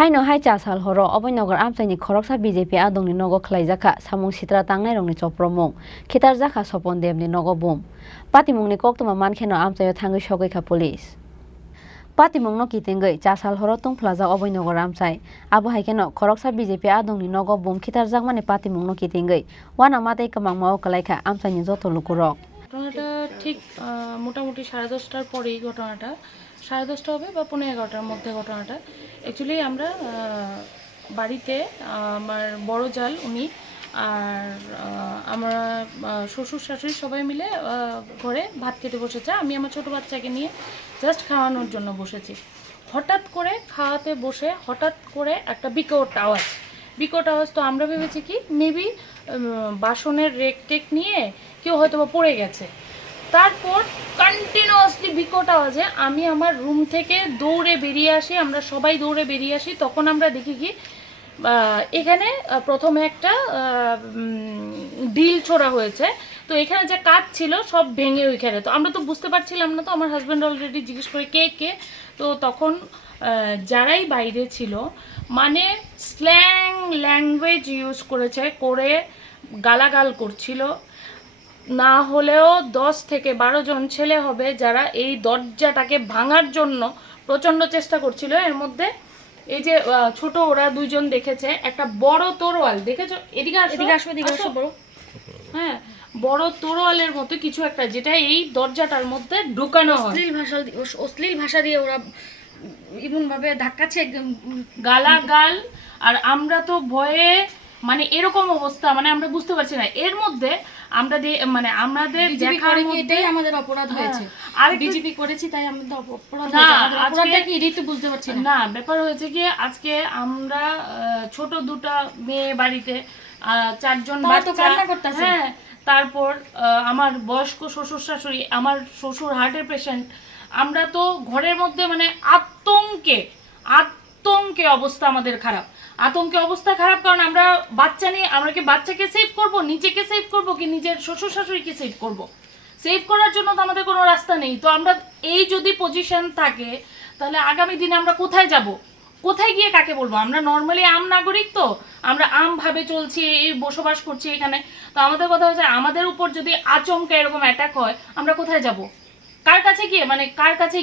Haino hai Chasal Horo Abhoynagar Amchaini Khoroksa BJP Adong Nogo Khlaijaka Samung Sitra Tangnai rongni Chopromung Khitar Jaka Swapan Debni Nogo Bum Patimung ni Koktuma Mankheno Amchaio Thangai Sogaika Police Patimung no Kitingai Chasal Horo Tungplaza Abhoynagar Amchai Abhaikeno Khoroksa BJP Adong Nogo Bum Khitar Jakmani Patimung no Kitingai Wana Matei Kamang Mao Kalaika Amchaini Joto Lukurok ঘটনাটা ঠিক মোটামুটি 10:30টার পরেই ঘটনাটা 10:30 হবে বা 11:30টার মধ্যে ঘটনাটা actually আমরা বাড়িতে আমার বড় জাল উনি আর আমরা শ্বশুর শাশুড়ি সবাই মিলে ঘরে ভাত খেতে বসেছে আমি আমার ছোট বাচ্চাকে নিয়ে জাস্ট খাওয়ানোর জন্য বসেছি হঠাৎ করে খাওয়াতে বসে হঠাৎ করে একটা বিকট আওয়াজ তো আমরা ভেবেছি কি মেবি বাসনের রেক টেক নিয়ে কেউ হয়তো বা পড়ে গেছে তারপর কন্টিনিউয়াসলি বিকট আওয়াজে আমি আমার রুম থেকে দৌড়ে বেরিয়ে আসি আমরা সবাই দৌড়ে বেরিয়ে আসি তখন আমরা দেখি কি এখানে প্রথমে একটা ডিল ছোড়া হয়েছে তো এখানে যে কাঠ ছিল সব ভেঙে ওইখানে তো আমরা তো বুঝতে পারছিলাম না তো আমার হাজব্যান্ড অলরেডি জিজ্ঞেস করে কে তো তখন যারাই বাইরে ছিল মানে স্ল্যাং ল্যাঙ্গুয়েজ ইউজ করে গালাগাল করছিল না হলেও 10 থেকে 12 জন ছেলে হবে যারা এই দরজাটাকে ভাঙার জন্য প্রচণ্ড চেষ্টা করছিল এর মধ্যে এই যে ছোট ওরা দুইজন দেখেছে একটা বড় তরোয়াল দেখেছো এদিকে আসো বড় হ্যাঁ বড় তরোয়ালের মতো কিছু একটা যেটা এই দরজাটার মধ্যে ঢুকানো হয় অশ্লীল ভাষা দিয়ে ওরা এমন ভাবে ধাক্কাচ্ছে গালাগাল আর আমরা তো ভয়ে মানে এরকম অবস্থা মানে আমরা বুঝতে পারছি না এর মধ্যে আমরা মানে আমাদের দেখার মধ্যে এটাই আমাদের অপরাধ হয়েছে আর বিজেপি করেছি তাই আমাদের অপরাধ হয়েছে আমাদের অপরাধটা কি এটাই তো বুঝতে পারছি না ব্যাপার হয়েছে কি আজকে আমরা ছোট দুটো মেয়ে বাড়িতে 4 জন বাচ্চা কান্না করতেছে হ্যাঁ তারপর আমার বয়স্ক শ্বশুর শাশুড়ি আমার শ্বশুর হার্টের পেশেন্ট আমরা তো ঘরের মধ্যে মানে আতঙ্কে অবস্থা আমাদের খারাপ আতঙ্কে অবস্থা খারাপ কারণ আমরা বাচ্চা নিয়ে আমরা কি বাচ্চাকে সেভ করব নিজেকে সেভ করব কি নিজের শ্বশুর শাশুড়িকে সেভ করব সেভ করার জন্য তো আমাদের কোনো রাস্তা নেই তো আমরা এই যদি পজিশন থাকে তাহলে আগামী দিনে আমরা কোথায় যাব কোথায় গিয়ে কাকে বলবো আমরা নর্মালি আম নাগরিক তো আমরা আমভাবে চলছি এই বসবাস করছি এখানে তো আমাদের কথা হচ্ছে আমাদের উপর যদি আচমকা এরকম অ্যাটাক হয় আমরা কোথায় যাব কার কাছে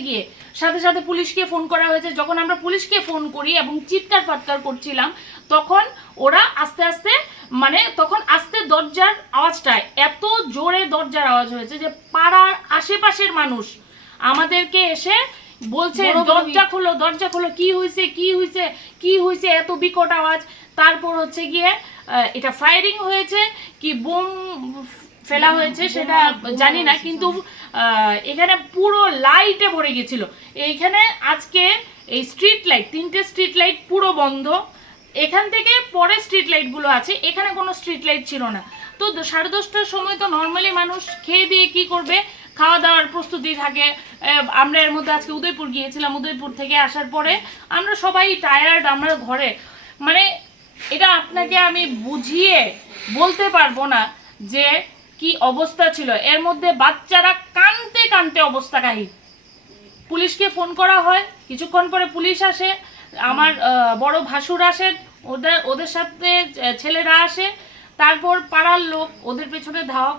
গিয়ে সাথে সাথে পুলিশকে ফোন করা হয়েছে যখন আমরা পুলিশকে ফোন করি এবং চিৎকার ফাৎকার করছিলাম তখন ওরা আস্তে দরজার আওয়াজটা এত জোরে দরজার আওয়াজ হয়েছে যে পাড়ার আশেপাশের মানুষ আমাদেরকে এসে বলছে দরজা খোলো কি হয়েছে এত বিকট আওয়াজ তারপর হচ্ছে গিয়ে এটা ফায়ারিং হয়েছে কি বোম ফেলা হয়েছে সেটা জানি না কিন্তু এখানে পুরো লাইটে ভরে গেছিল এইখানে আজকে এই স্ট্রিট লাইট 3টে স্ট্রিট লাইট পুরো বন্ধ এখান থেকে পরে স্ট্রিট লাইটগুলো আছে এখানে কোনো স্ট্রিট লাইট ছিল না তো 10:30টার সময় তো নর্মালি মানুষ খেয়ে দিয়ে কি করবে খাওয়া দাওয়ার প্রস্তুতি থাকে আমরা এর মধ্যে আজকে উদয়পুর গিয়েছিলাম উদয়পুর থেকে আসার পরে আমরা সবাই টায়ার্ড আমরা ঘরে মানে এটা আপনাকে আমি বুঝিয়ে বলতে পারবো না যে কি অবস্থা ছিল এর মধ্যে বাচ্চারা কাঁদতে অবস্থা কাহিল পুলিশকে ফোন করা হয় কিছুক্ষণ পরে পুলিশ আসে আমার বড় ভাসুর আসে ওদের সাথে ছেলেরা আসে তারপর পাড়ার লোক ওদের পেছনে ধাওয়া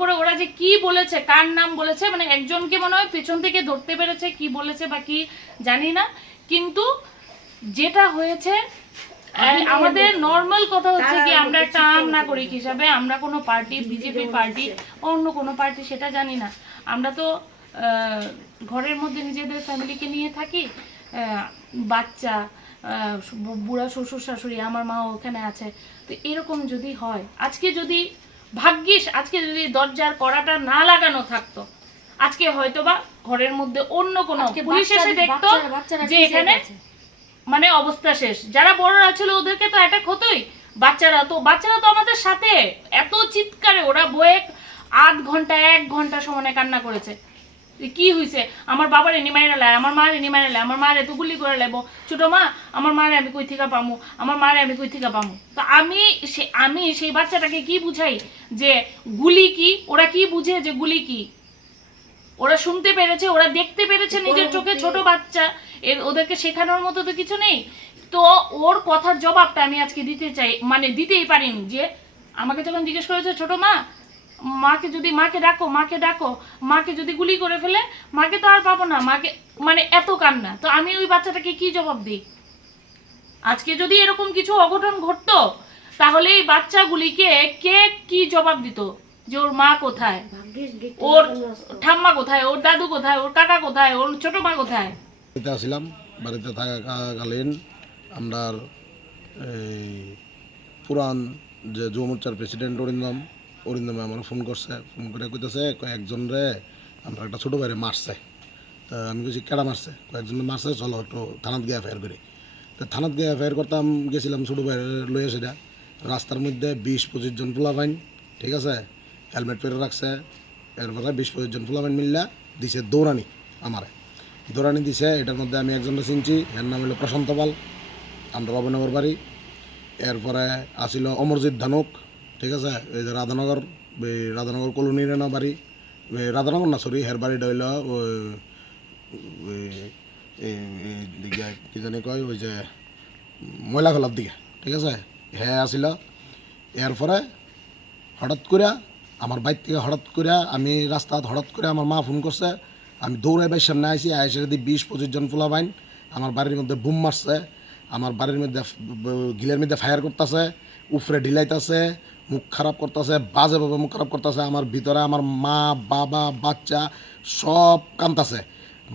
করে ওরা যে কি বলেছে কার নাম বলেছে মানে একজনকে মনে হয় পেছন থেকে ধরতে পেরেছে কি বলেছে বা কি জানি না কিন্তু যেটা হয়েছে আমাদের নর্মাল কথা হচ্ছে কি আমরা একটা আম নাগরিক হিসাবে আমরা কোনো পার্টি বিজেপি পার্টি অন্য কোনো পার্টি সেটা জানি না আমরা তো ঘরের মধ্যে নিজেদের ফ্যামিলিকে নিয়ে থাকি বাচ্চা বুড়া শ্বশুর শাশুড়ি আমার মা ওখানে আছে তো এরকম যদি হয় আজকে যদি ভাগ্যিস আজকে যদি দরজার কড়াটা না লাগানো থাকতো আজকে হয়তোবা ঘরের মধ্যে অন্য কোনো পুলিশ এসে দেখতো যে এখানে মানে অবস্থা শেষ যারা বড়রা ছিল ওদেরকে তো অ্যাটাক হতোই বাচ্চারা তো আমাদের সাথে এত চিৎকারে ওরা বয়ে 8 ঘন্টা 1 ঘন্টা সময় কান্না করেছে কি হয়েছে আমার বাবারে নিমাইরা লাই আমার মারে নিমাইরা লাই আমার মারে তো গুলি করে লাইব ছোট মা আমার মারে আমি কই থেকে পামু তো আমি সেই বাচ্চাটাকে কি বুঝাই যে গুলি কি ওরা কি বুঝে যে গুলি কি ওরা শুনতে পেরেছে ওরা দেখতে পেরেছে নিজের চোখে ছোট বাচ্চা ওদেরকে শেখানোর মতো তো কিছু নেই তো ওর কথার জবাবটা আমি আজকে দিতে চাই, মানে দিতেই পারিনি। যে আমাকে যখন জিজ্ঞেস করেছে ছোট মা, মাকে ডাকো, মাকে যদি গুলি করে ফেলে, মাকে তো আর পাবো না, মাকে, মানে এত কান্না। তো আমি ওই বাচ্চাটাকে কি জবাব দিই? আজকে যদি এরকম কিছু অঘটন ঘটতো, তাহলে এই বাচ্চাগুলিকে কে কি জবাব দিত? যে ওর মা কোথায়, ওর ঠাম্মা কোথায়, ওর দাদু কোথায়, ওর কাকা কোথায়, ওর ছোট মা কোথায়? বাড়িতে আসলাম, বাড়িতে থাকাকালীন আমরা এই পুরান যে যুব মোর্চার প্রেসিডেন্ট অরিন্দমে আমার ফোন করছে, ফোন করে কইতেছে কয়েকজন রে আমরা একটা ছোটো বাইরে মারছে। তা আমি বলছি কেডা মারছে? কয়েকজন মারছে, চলো একটু থানাত গিয়ে এফআইআর করি। তো থানাত গিয়ে এফআইআর করতাম, গেছিলাম ছোটো বাইরে লইয়া। সেটা রাস্তার মধ্যে 20-25 জন পোলাপাইন, ঠিক আছে, হেলমেট পরে রাখছে। এরপরে 20-25 জন পোলাপাইন মিললা দিছে দৌড়ানি, আমারে দৌড়ানি দিছে। এটার মধ্যে আমি একজনকে চিনছি, এর নাম হলো প্রশান্ত পাল, আমরা অভয়নগর বাড়ি। এরপরে আসিল অমরজিৎ ধানুক, ঠিক আছে, এই যে রাধানগর কলোনির না বাড়ি, রাধানগর না সরি, হের বাড়িটা হইল দিকে কি জানি কয়, ওই যে ময়লা খোলার দিকে, ঠিক আছে, হ্যাঁ আসিল। এরপরে হঠাৎ করে আমার বাইক থেকে হঠাৎ করে আমি রাস্তাত হঠাৎ করে আমার মা ফোন করছে। আমি দৌড়াই বাইর সামনে আইসি, আইসে যদি 20-25 জন পোলাপাইন আমার বাড়ির মধ্যে বুম মারছে, আমার বাড়ির মধ্যে গিলের মধ্যে ফায়ার করতেছে, উফরে ঢিলাইতেছে, মুখ খারাপ করতেছে, বাজেভাবে মুখ খারাপ করতেছে। আমার ভিতরে আমার মা বাবা বাচ্চা সব কাঁদতেছে,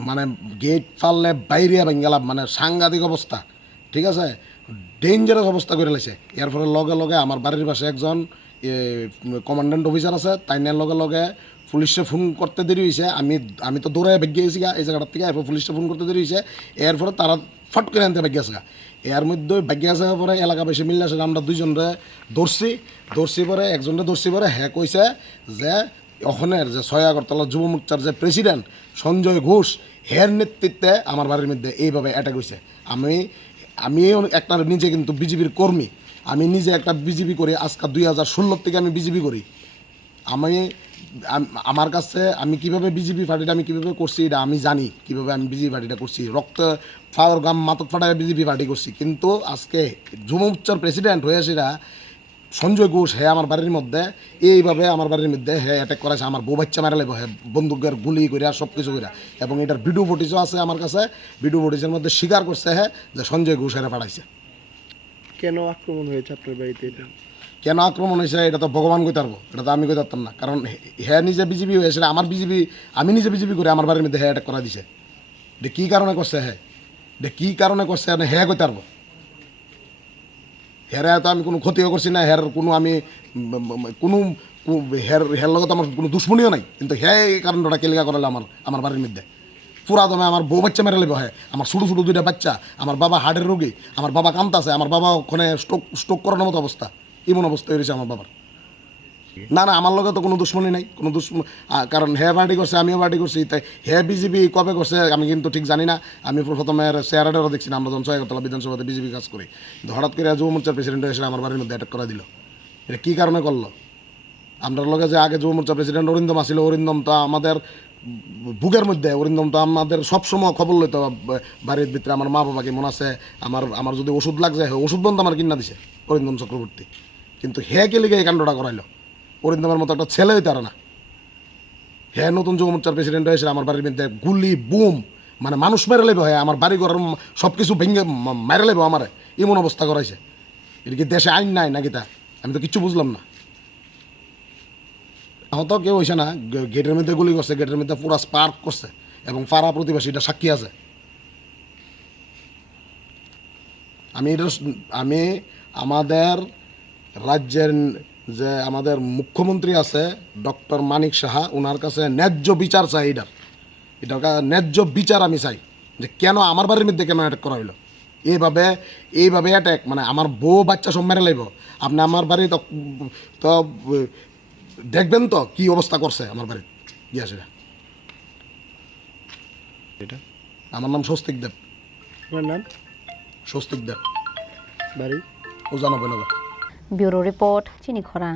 মানে গেট ফাললে বাইরে গেলাম, মানে সাংঘাতিক অবস্থা, ঠিক আছে, ডেঞ্জারাস অবস্থা করে লেছে। এর ফলে লগে লগে আমার বাড়ির পাশে একজন কমান্ডেন্ট অফিসার আছে, তাইনের লগে লগে পুলিশে ফোন করতে দেরি হয়েছে। আমি তো দৌড়ায় ভেগে গেছি এই জায়গাটার থেকে। এরপর পুলিশে ফোন করতে দেরি হয়েছে, এরপরে তারা ফট করে আনতে ভেগে গেছে। এর মধ্যে ভেগে আসে পরে এলাকাবাসী মিললে সেটা আমরা দুইজনরে ধরছি পরে একজনরে ধরছি পরে হ্যাঁ কইছে যে ওখানের যে 6 আগরতলা যুব মোর্চার যে প্রেসিডেন্ট সঞ্জয় ঘোষ, হের নেতৃত্বে আমার বাড়ির মধ্যে এইভাবে অ্যাটাক হয়েছে। আমি একটা নিজে কিন্তু বিজেপির কর্মী, আমি নিজে একটা বিজেপি করি, আজকাল 2016 থেকে আমি বিজেপি করি। আমার কাছে আমি কীভাবে বিজেপি পার্টিটা আমি কীভাবে করছি এটা আমি জানি, কীভাবে আমি বিজেপি পার্টিটা করছি, রক্ত ফাওয়ার গাম মাতত ফাটায় বিজেপি পার্টি করছি। কিন্তু আজকে যুব মোর্চার প্রেসিডেন্ট হয়ে সেটা সঞ্জয় ঘোষ, হ্যাঁ আমার বাড়ির মধ্যে এইভাবে আমার বাড়ির মধ্যে হ্যাঁ অ্যাটাক করেছে, আমার বউ বাচ্চা মারা লাগবে, হ্যাঁ বন্দুকের গুলি করে আর সব কিছু করে। এবং এটার ভিডিও ফুটেজও আছে আমার কাছে, ভিডিও ফুটেজের মধ্যে স্বীকার করছে হ্যাঁ যে সঞ্জয় ঘোষ এরা পাঠাইছে। কেন আক্রমণ হয়েছে আপনার বাড়িতে? এটা কেন আক্রমণ হয়েছে এটা তো ভগবান কইতে পারবো, এটা তো আমি কইতে পারতাম না। কারণ হ্যাঁ নিজে বিজেপি হয়েছে, আমি নিজে বিজেপি করে আমার বাড়ির মধ্যে হ্যাঁ অ্যাটাক করা দিছে। এটা কী কারণে করছে, হ্যাঁ এটা কী কারণে করছে হ্যাঁ কইতে পারবো। হেরা তো আমি কোনো ক্ষতিও করছি না, হের কোনো আমি কোনো হের লগত আমার কোনো দুশ্মনীও নাই। কিন্তু হ্যাঁ এই কারণটা কেলিকা করালে আমার বাড়ির মধ্যে পুরা দমে আমার বউ বাচ্চা মেরে লেবে, হয় আমার ছোটো ছোটো 2টা বাচ্চা, আমার বাবা হার্টের রোগী, আমার বাবা কামতাছে, আমার বাবা ওখানে স্ট্রোক করানোর মতো অবস্থা, এমন অবস্থা হয়েছে আমার বাবার। না আমার লগে তো কোনো দুশ্মনী নাই, কোনো কারণ হ্যাঁ পার্টি করছে আমিও পার্টি করছি, তাই হ্যাঁ বিজেপি কবে করছে আমি কিন্তু ঠিক জানি না। আমি প্রথমে চেহারাটারও দেখছি না, আমরা যখন 6 আগরতলা বিধানসভাতে বিজেপি কাজ করি। কিন্তু হঠাৎ করে যুব মোর্চার প্রেসিডেন্ট এসে আমার বাড়ির মধ্যে অ্যাটাক করে দিল। এটা কী কারণে করলো? আমরা লগে যে আগে যুব মোর্চার প্রেসিডেন্ট অরিন্দম আসিল, অরিন্দম তো আমাদের বুকের মধ্যে, অরিন্দম তো আমাদের সবসময় খবর লইতো বাড়ির ভিতরে আমার মা বাবা কেমন আছে, আমার যদি ওষুধ লাগছে ওষুধ বন্ধ আমার কিনা দিছে অরিন্দম চক্রবর্তী। কিন্তু হ্যাঁ কে লিগে এই কাণ্ডটা করাইলো? অরিন্দমের মতো একটা ছেলে হইতে পারে না। হ্যাঁ নতুন যুব মোর্চার প্রেসিডেন্ট হয়েছে, আমার বাড়ির মধ্যে গুলি বুম, মানে মানুষ মেরে লেবে, হয় আমার বাড়ি ঘর সব কিছু ভেঙে মেরে লেবে আমার, এমন অবস্থা করাইছে। এটা কি দেশে আইন নাই নাকি তা আমি তো কিচ্ছু বুঝলাম না। আহত কেউ হয়েছে না, গেটের মধ্যে গুলি করছে, গেটের মধ্যে পুরা স্পার্ক করছে এবং পাড়া প্রতিবেশী এটা সাক্ষী আছে। আমি আমাদের রাজ্যের যে আমাদের মুখ্যমন্ত্রী আছে ডক্টর মানিক সাহা, ওনার কাছে ন্যায্য বিচার চাই। এটার ন্যায্য বিচার আমি চাই যে কেন আমার বাড়ির মধ্যে কেন অ্যাটাক করা হইলো এইভাবে অ্যাটাক, মানে আমার বউ বাচ্চা সব মেরে লাগবে। আপনি আমার বাড়ি তো দেখবেন তো কি অবস্থা করছে আমার বাড়ি গিয়া সেটা। আমার নাম স্বস্তিক দেব। আপনার নাম? স্বস্তিক দেব, বাড়ি উজান অভয়নগর। ব্যুরো রিপোর্ট, চিনি খোরাং।